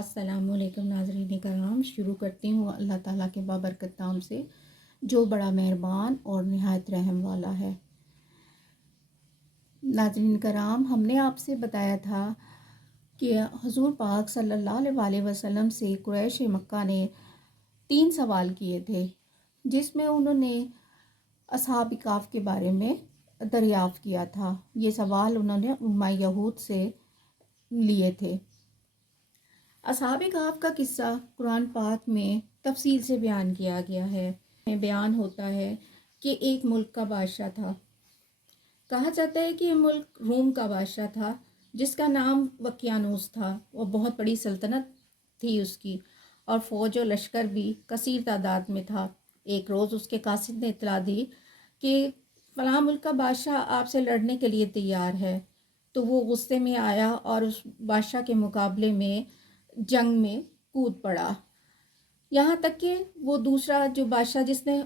السلام علیکم ناظرین کرام، شروع کرتی ہوں اللہ تعالیٰ کے بابرکت نام سے جو بڑا مہربان اور نہایت رحم والا ہے۔ ناظرین کرام، ہم نے آپ سے بتایا تھا کہ حضور پاک صلی اللہ علیہ وسلم سے قریش مکہ نے 3 سوال کیے تھے، جس میں انہوں نے اصحاب کہف کے بارے میں دریافت کیا تھا۔ یہ سوال انہوں نے علماء یہود سے لیے تھے۔ اصحاب کہف کا قصہ قرآن پاک میں تفصیل سے بیان کیا گیا ہے۔ بیان ہوتا ہے کہ ایک ملک کا بادشاہ تھا۔ کہا جاتا ہے کہ یہ ملک روم کا بادشاہ تھا، جس کا نام وقیانوس تھا۔ وہ بہت بڑی سلطنت تھی اس کی، اور فوج و لشکر بھی کثیر تعداد میں تھا۔ ایک روز اس کے قاصد نے اطلاع دی کہ فلاں ملک کا بادشاہ آپ سے لڑنے کے لیے تیار ہے۔ تو وہ غصے میں آیا اور اس بادشاہ کے مقابلے میں جنگ میں کود پڑا، یہاں تک کہ وہ دوسرا جو بادشاہ جس نے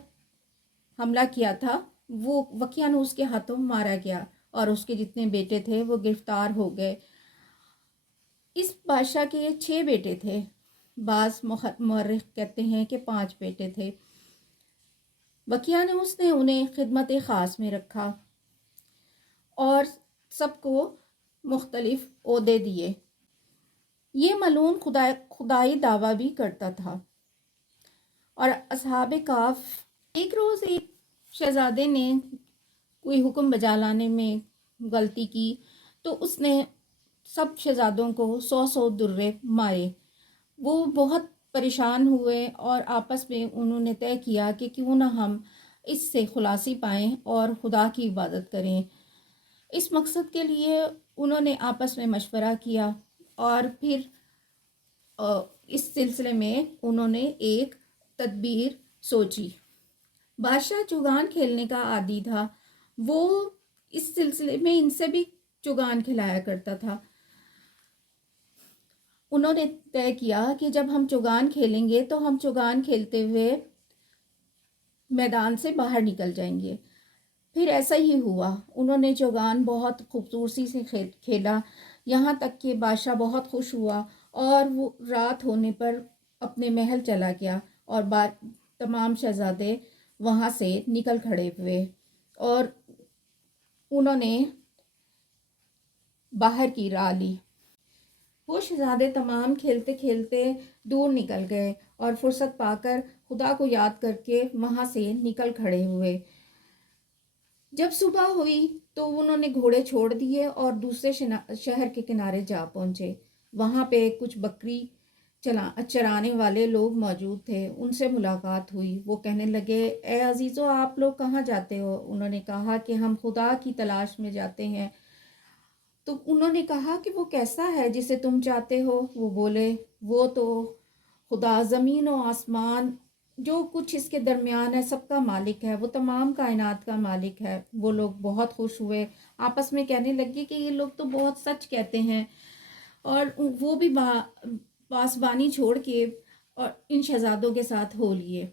حملہ کیا تھا وہ وقیانوس کے ہاتھوں مارا گیا، اور اس کے جتنے بیٹے تھے وہ گرفتار ہو گئے۔ اس بادشاہ کے 6 بیٹے تھے، بعض مورخ کہتے ہیں کہ 5 بیٹے تھے۔ وقیانوس نے انہیں خدمت خاص میں رکھا اور سب کو مختلف عہدے دیے۔ یہ ملعون خدائی دعویٰ بھی کرتا تھا۔ اور اصحاب کہف، ایک روز ایک شہزادے نے کوئی حکم بجا لانے میں غلطی کی، تو اس نے سب شہزادوں کو 100 درے مارے۔ وہ بہت پریشان ہوئے اور آپس میں انہوں نے طے کیا کہ کیوں نہ ہم اس سے خلاصی پائیں اور خدا کی عبادت کریں۔ اس مقصد کے لیے انہوں نے آپس میں مشورہ کیا، اور پھر اس سلسلے میں انہوں نے ایک تدبیر سوچی۔ بادشاہ چوگان کھیلنے کا عادی تھا، وہ اس سلسلے میں ان سے بھی چوگان کھلایا کرتا تھا۔ انہوں نے طے کیا کہ جب ہم چوگان کھیلیں گے تو ہم چوگان کھیلتے ہوئے میدان سے باہر نکل جائیں گے۔ پھر ایسا ہی ہوا، انہوں نے چوگان بہت خوبصورتی سے کھیلا، یہاں تک کہ بادشاہ بہت خوش ہوا، اور وہ رات ہونے پر اپنے محل چلا گیا، اور تمام شہزادے وہاں سے نکل کھڑے ہوئے، اور انہوں نے باہر کی راہ لی۔ وہ شہزادے تمام کھیلتے کھیلتے دور نکل گئے، اور فرصت پا کر خدا کو یاد کر کے وہاں سے نکل کھڑے ہوئے۔ جب صبح ہوئی تو انہوں نے گھوڑے چھوڑ دیے اور دوسرے شہر کے کنارے جا پہنچے۔ وہاں پہ کچھ بکری چرانے والے لوگ موجود تھے، ان سے ملاقات ہوئی۔ وہ کہنے لگے، اے عزیزو، آپ لوگ کہاں جاتے ہو؟ انہوں نے کہا کہ ہم خدا کی تلاش میں جاتے ہیں۔ تو انہوں نے کہا کہ وہ کیسا ہے جسے تم چاہتے ہو؟ وہ بولے، وہ تو خدا زمین و آسمان، جو کچھ اس کے درمیان ہے، سب کا مالک ہے، وہ تمام کائنات کا مالک ہے۔ وہ لوگ بہت خوش ہوئے، آپس میں کہنے لگے کہ یہ لوگ تو بہت سچ کہتے ہیں، اور وہ بھی پاسبانی چھوڑ کے اور ان شہزادوں کے ساتھ ہو لیے۔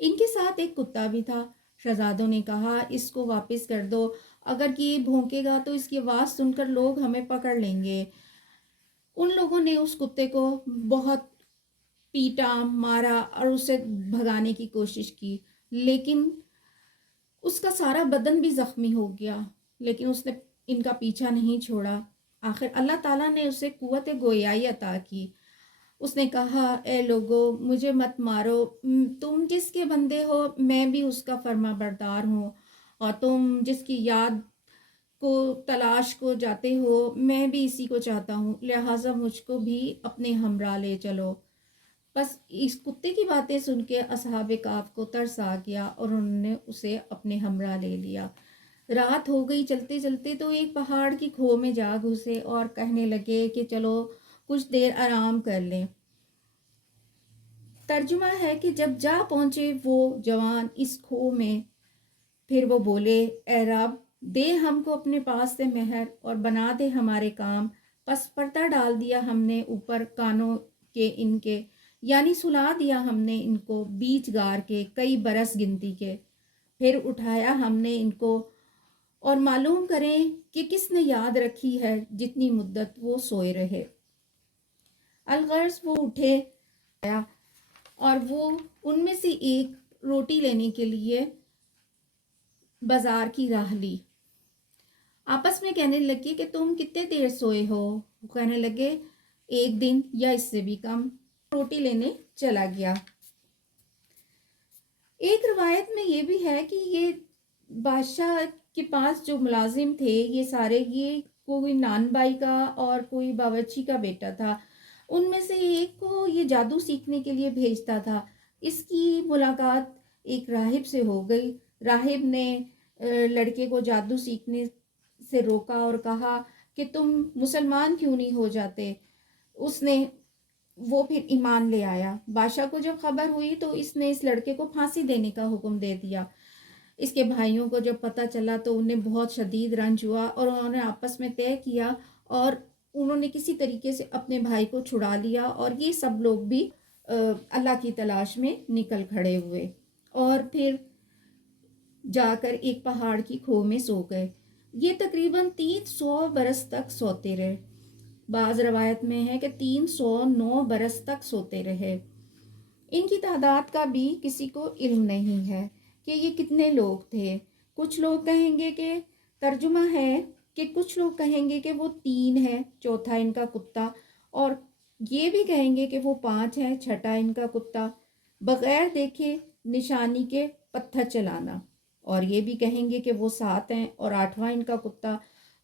ان کے ساتھ ایک کتا بھی تھا۔ شہزادوں نے کہا، اس کو واپس کر دو، اگر یہ بھونکے گا تو اس کی آواز سن کر لوگ ہمیں پکڑ لیں گے۔ ان لوگوں نے اس کتے کو بہت پیٹا، مارا اور اسے بھگانے کی کوشش کی، لیکن اس کا سارا بدن بھی زخمی ہو گیا، لیکن اس نے ان کا پیچھا نہیں چھوڑا۔ آخر اللہ تعالیٰ نے اسے قوت گویائی عطا کی۔ اس نے کہا، اے لوگو، مجھے مت مارو، تم جس کے بندے ہو میں بھی اس کا فرما بردار ہوں، اور تم جس کی یاد کو تلاش کو جاتے ہو میں بھی اسی کو چاہتا ہوں، لہٰذا مجھ کو بھی اپنے ہمراہ لے چلو۔ بس اس کتے کی باتیں سن کے اصحاب کہف کو ترس آ گیا، اور انہوں نے اسے اپنے ہمراہ لے لیا۔ رات ہو گئی، چلتے چلتے تو ایک پہاڑ کی کھو میں جا گھسے اور کہنے لگے کہ چلو کچھ دیر آرام کر لیں۔ ترجمہ ہے کہ جب جا پہنچے وہ جوان اس کھو میں، پھر وہ بولے، اے رب، دے ہم کو اپنے پاس سے مہر اور بنا دے ہمارے کام۔ پس پردہ ڈال دیا ہم نے اوپر کانوں کے ان کے، یعنی سلا دیا ہم نے ان کو بیچ گار کے کئی برس گنتی کے۔ پھر اٹھایا ہم نے ان کو، اور معلوم کریں کہ کس نے یاد رکھی ہے جتنی مدت وہ سوئے رہے۔ الغرض وہ اٹھے اور وہ ان میں سے ایک روٹی لینے کے لیے بازار کی راہ لی۔ آپس میں کہنے لگے کہ تم کتنے دیر سوئے ہو؟ وہ کہنے لگے 1 دن یا اس سے بھی کم۔ روٹی لینے چلا گیا۔ ایک روایت میں یہ بھی ہے کہ یہ بادشاہ کے پاس جو ملازم تھے یہ سارے، یہ کوئی نان بائی کا اور کوئی باورچی کا بیٹا تھا، ان میں سے ایک کو یہ جادو سیکھنے کے لیے بھیجتا تھا۔ اس کی ملاقات ایک راہب سے ہو گئی۔ راہب نے لڑکے کو جادو سیکھنے سے روکا اور کہا کہ تم مسلمان کیوں نہیں ہو جاتے؟ وہ پھر ایمان لے آیا۔ بادشاہ کو جب خبر ہوئی تو اس نے اس لڑکے کو پھانسی دینے کا حکم دے دیا۔ اس کے بھائیوں کو جب پتہ چلا تو انہیں بہت شدید رنج ہوا اور انہوں نے آپس میں طے کیا اور انہوں نے کسی طریقے سے اپنے بھائی کو چھڑا لیا، اور یہ سب لوگ بھی اللہ کی تلاش میں نکل کھڑے ہوئے اور پھر جا کر ایک پہاڑ کی کھو میں سو گئے۔ یہ تقریباً 300 برس تک سوتے رہے۔ بعض روایت میں ہے کہ 309 برس تک سوتے رہے۔ ان کی تعداد کا بھی کسی کو علم نہیں ہے کہ یہ کتنے لوگ تھے۔ کچھ لوگ کہیں گے کہ ترجمہ ہے کہ کچھ لوگ کہیں گے کہ وہ 3 ہے، چوتھا ان کا کتا، اور یہ بھی کہیں گے کہ وہ 5 ہے، چھٹا ان کا کتا، بغیر دیکھے نشانی کے پتھر چلانا، اور یہ بھی کہیں گے کہ وہ 7 ہیں اور 8واں ان کا کتا۔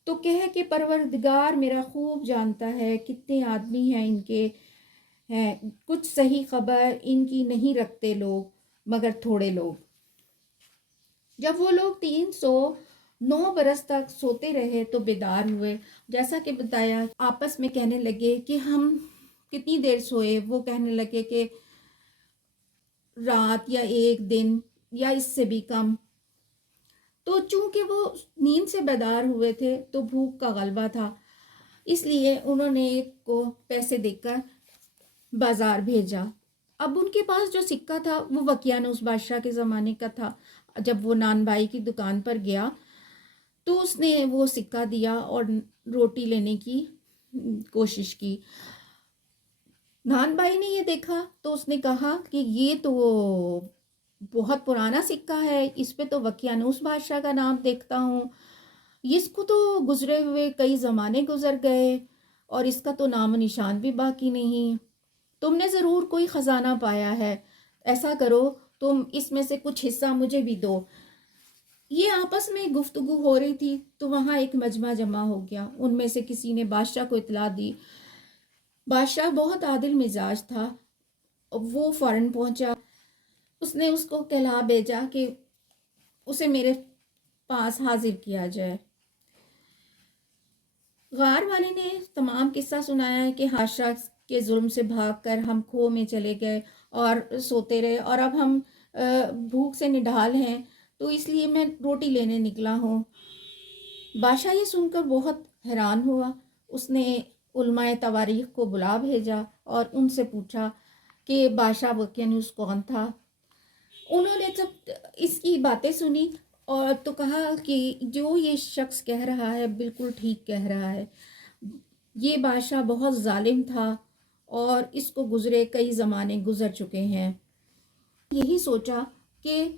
تو کہے کہ پروردگار میرا خوب جانتا ہے کتنے آدمی ہیں ان کے، ہیں کچھ صحیح خبر ان کی نہیں رکھتے لوگ مگر تھوڑے لوگ۔ جب وہ لوگ 309 برس تک سوتے رہے تو بیدار ہوئے۔ جیسا کہ بتایا، آپس میں کہنے لگے کہ ہم کتنی دیر سوئے؟ وہ کہنے لگے کہ رات یا 1 دن یا اس سے بھی کم۔ تو چونکہ وہ نیند سے بیدار ہوئے تھے تو بھوک کا غلبہ تھا، اس لیے انہوں نے ایک کو پیسے دے کر بازار بھیجا۔ اب ان کے پاس جو سکہ تھا وہ وقیانوس بادشاہ کے زمانے کا تھا۔ جب وہ نان بائی کی دکان پر گیا تو اس نے وہ سکہ دیا اور روٹی لینے کی کوشش کی۔ نان بائی نے یہ دیکھا تو اس نے کہا کہ یہ تو بہت پرانا سکہ ہے، اس پہ تو وقیانوس بادشاہ کا نام دیکھتا ہوں، اس کو تو گزرے ہوئے کئی زمانے گزر گئے اور اس کا تو نام و نشان بھی باقی نہیں۔ تم نے ضرور کوئی خزانہ پایا ہے، ایسا کرو تم اس میں سے کچھ حصہ مجھے بھی دو۔ یہ آپس میں گفتگو ہو رہی تھی تو وہاں ایک مجمع جمع ہو گیا۔ ان میں سے کسی نے بادشاہ کو اطلاع دی۔ بادشاہ بہت عادل مزاج تھا، وہ فوراً پہنچا۔ اس نے اس کو کہلا بھیجا کہ اسے میرے پاس حاضر کیا جائے۔ غار والے نے تمام قصہ سنایا ہے کہ ہاشا کے ظلم سے بھاگ کر ہم کھو میں چلے گئے اور سوتے رہے، اور اب ہم بھوک سے نڈھال ہیں تو اس لیے میں روٹی لینے نکلا ہوں۔ بادشاہ یہ سن کر بہت حیران ہوا۔ اس نے علماء تواریخ کو بلا بھیجا اور ان سے پوچھا کہ بادشاہ وقیانوس کون تھا۔ انہوں نے جب اس کی باتیں سنی اور تو کہا کہ جو یہ شخص کہہ رہا ہے بالکل ٹھیک کہہ رہا ہے، یہ بادشاہ بہت ظالم تھا اور اس کو گزرے کئی زمانے گزر چکے ہیں۔ یہی سوچا کہ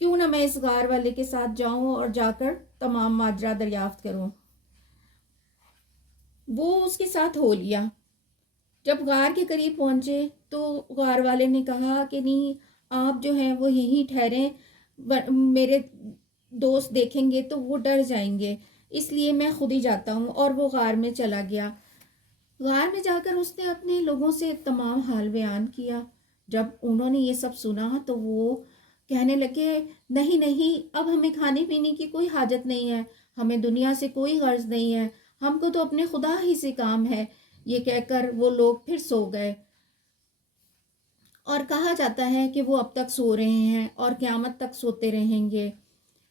کیوں نہ میں اس غار والے کے ساتھ جاؤں اور جا کر تمام ماجرا دریافت کروں۔ وہ اس کے ساتھ ہو لیا۔ جب غار کے قریب پہنچے تو غار والے نے کہا کہ نہیں، آپ جو ہیں وہ یہیں ٹھہریں، میرے دوست دیکھیں گے تو وہ ڈر جائیں گے، اس لیے میں خود ہی جاتا ہوں، اور وہ غار میں چلا گیا۔ غار میں جا کر اس نے اپنے لوگوں سے تمام حال بیان کیا۔ جب انہوں نے یہ سب سنا تو وہ کہنے لگے نہیں نہیں، اب ہمیں کھانے پینے کی کوئی حاجت نہیں ہے، ہمیں دنیا سے کوئی غرض نہیں ہے، ہم کو تو اپنے خدا ہی سے کام ہے۔ یہ کہہ کر وہ لوگ پھر سو گئے، اور کہا جاتا ہے کہ وہ اب تک سو رہے ہیں اور قیامت تک سوتے رہیں گے۔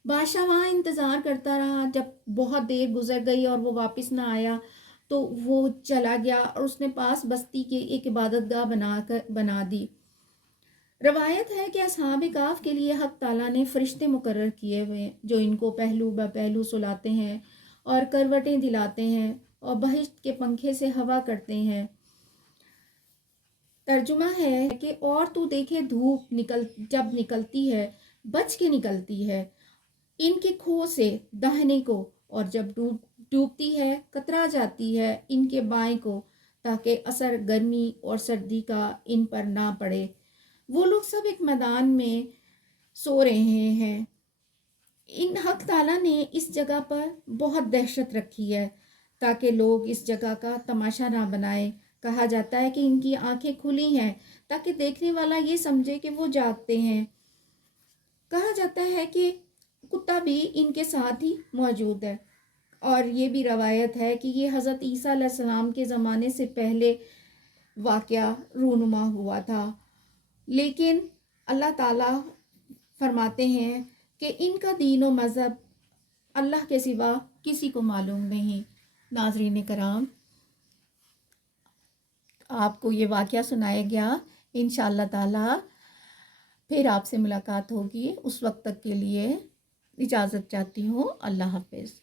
بادشاہ وہاں انتظار کرتا رہا۔ جب بہت دیر گزر گئی اور وہ واپس نہ آیا تو وہ چلا گیا اور اس نے پاس بستی کے ایک عبادت گاہ بنا دی۔ روایت ہے کہ اصحاب کہف کے لیے حق تعالیٰ نے فرشتے مقرر کیے ہوئے جو ان کو پہلو بہ پہلو سلاتے ہیں اور کروٹیں دلاتے ہیں اور بہشت کے پنکھے سے ہوا کرتے ہیں۔ ترجمہ ہے کہ اور تو دیکھے دھوپ جب نکلتی ہے بچ کے نکلتی ہے ان کے کھو سے داہنے کو، اور جب ڈوبتی ہے کترا جاتی ہے ان کے بائیں کو، تاکہ اثر گرمی اور سردی کا ان پر نہ پڑے۔ وہ لوگ سب ایک میدان میں سو رہے ہیں۔ ان حق تعالیٰ نے اس جگہ پر بہت دہشت رکھی ہے تاکہ لوگ اس جگہ کا تماشا نہ بنائیں۔ کہا جاتا ہے کہ ان کی آنکھیں کھلی ہیں تاکہ دیکھنے والا یہ سمجھے کہ وہ جاگتے ہیں۔ کہا جاتا ہے کہ کتا بھی ان کے ساتھ ہی موجود ہے، اور یہ بھی روایت ہے کہ یہ حضرت عیسیٰ علیہ السلام کے زمانے سے پہلے واقعہ رونما ہوا تھا، لیکن اللہ تعالیٰ فرماتے ہیں کہ ان کا دین و مذہب اللہ کے سوا کسی کو معلوم نہیں۔ ناظرین کرام، آپ کو یہ واقعہ سنایا گیا، انشاءاللہ تعالیٰ پھر آپ سے ملاقات ہوگی۔ اس وقت تک کے لیے اجازت چاہتی ہوں، اللہ حافظ۔